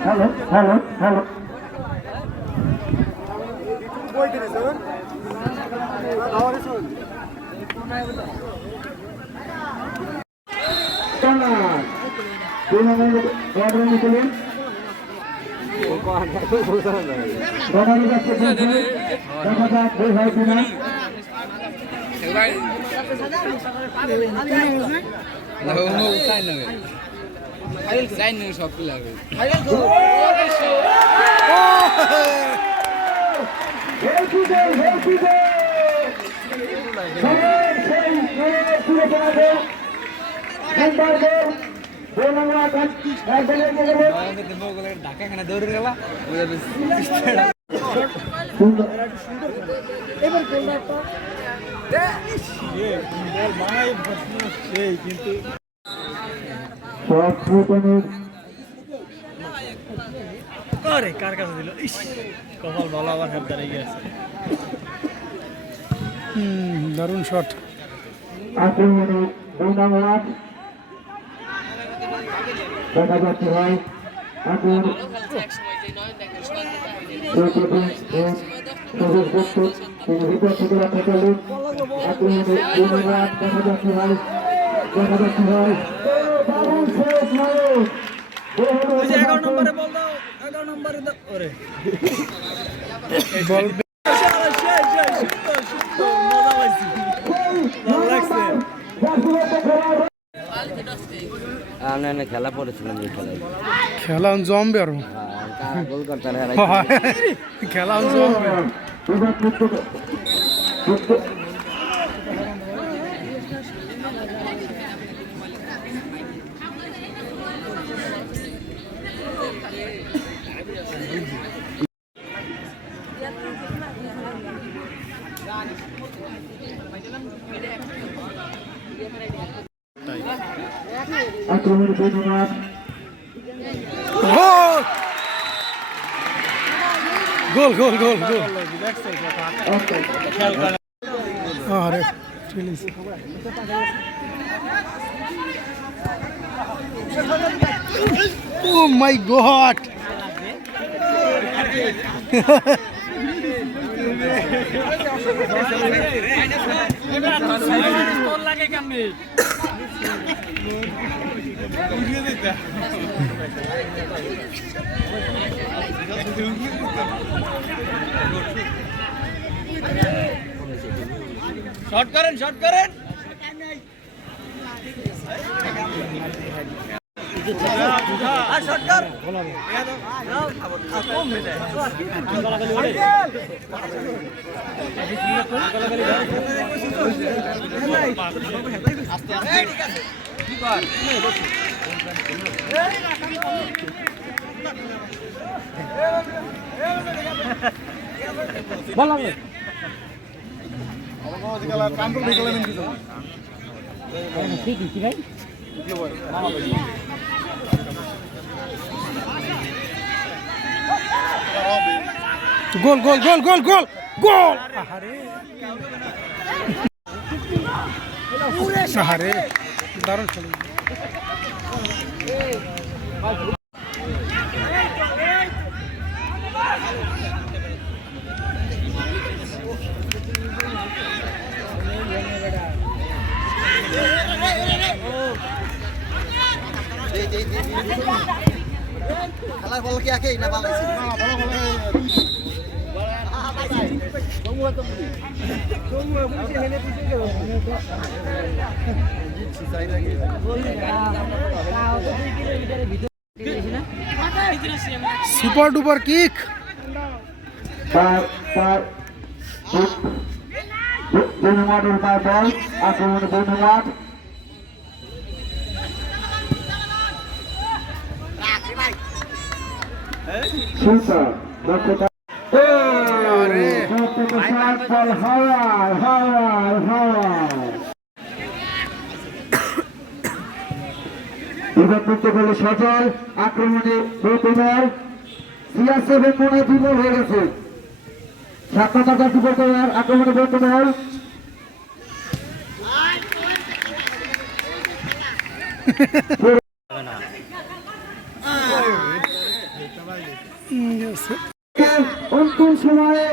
Hello hello hello সব লাগবে ঢাকাখানে দৌড়ে গেল কিন্তু কার কাছে দিল কপাল ভালো আবার হাত দাঁড়িয়ে গেছে দারুণ শট দেখা যাচ্ছে ভাই এখন ভিতর থেকে রাখা চলুন এখন ধন্যবাদ দেখা যাচ্ছে ভাই এগারো নম্বরে বল দাও 11 নম্বরে ওরে বল খেলা পড়েছিলাম খেলা জমবে আর খেলা জমবে আক্রমণ ধন্যবাদ গোল গোল গোল গোল আরে প্লিজ ও মাই গড লাগে কেমনে শর্ট করেন আর শর্ট কর গোল গোল গোল গোল গোল গোল আরে দারুণ খেলে খেলার বল কি একেই না বালাইছে সুপার ডুপার কিক ধন্যবাদের বল আক্রমণ ধন্যবাদ সুপার দক্ষতা হাওয়ায় হাওয়ায় হাওয়ায় বিভাগ মুক্ত করলে সজল আক্রমণে প্রথমার CR7 মনে দুর্বল হয়ে গেছে। 7 নম্বর জার্সি প্রথমার আক্রমণে প্রথমার অন্তিম সময়ে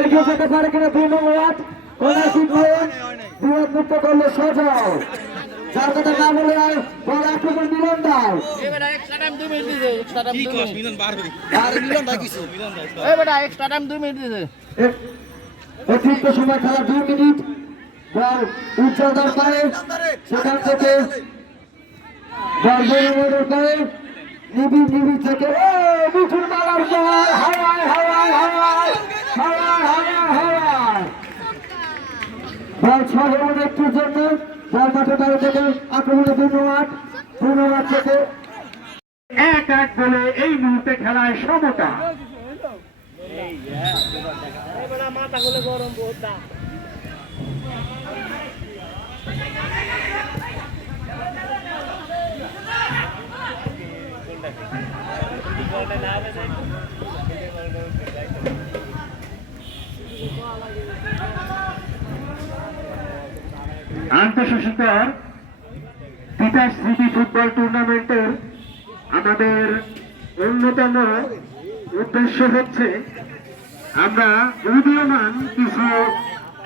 এগিয়ে যেতে পারে কিনা 2 নম্বর ওয়ার্ড কর্নার কিক হয়ে বিভাগ মুক্ত করলে সজল যার কথা না বলে বল আক্রমণ মিলন দাও বেটা এক্সট্রা টাইম 2 মিনিট দিছে এক্সট্রা টাইম 2 মিনিট মিলন বার করি আর মিলন দা কিছু এই বেটা এক্সট্রা টাইম 2 মিনিট দিছে অতিরিক্ত সময় খেলা 2 মিনিট বল উজ্জ্বল দাস পারে সেখান থেকে বল বেরোনোর পরে নিবি থেকে মিঠুন বাবার বল হাওয়ায় হাওয়ায় হাওয়ায় হাওয়ায় হাওয়ায় হাওয়ায় বল 6 ওভার একটুর জন্য বল মাঠে বাইরে থেকে আক্রমণে ধন্যবাদ থেকে 1-1 বলে এই মুহূর্তে খেলায় সমতা। মাথা গুলো গরম বহুত দা আন্তঃশাসিত তিতাস স্মৃতি ফুটবল টুর্নামেন্টের আমাদের অন্যতম উদ্দেশ্য হচ্ছে আমরা উদীয়মান কিছু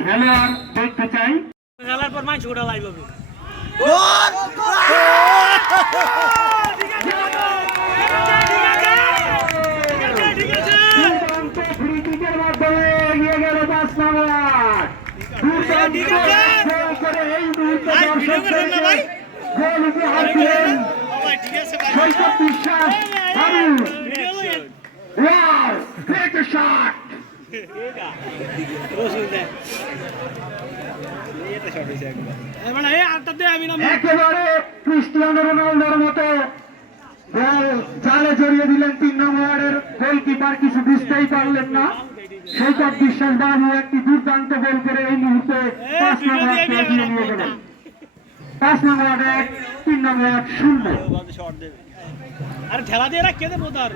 খেলোয়াড় দেখতে চাই। খেলার পর মাইছ ওটা লাইভ হবে দুর্দান্ত ফ্রি কিকের মাধ্যমে এগিয়ে গেল 5 নম্বর দুর্দান্ত গোল করে এই মুহূর্তে দর্শকদেরকে গোল উপহার দিলেন সৈকত বিশ্বাস বাবু। Wow! Take a shot! একেবারে ক্রিস্টিয়ানো রোনালদোর মতো বল জালে জড়িয়ে দিলেন 3 নম্বর ওয়ার্ডের গোলকিপার, কিছু বুঝতেই পারলেন না। সৈকত বিশ্বাস বাবু একটি দুর্দান্ত গোল করে এই মুহূর্তে 5 নম্বর ওয়ার্ডকে এগিয়ে নিয়ে গেলেন। 5 নম্বর ওয়ার্ডে 3 নম্বর ওয়ার্ড 0। আরে ঠেলা দিয়ে রাখ কে দেবো তার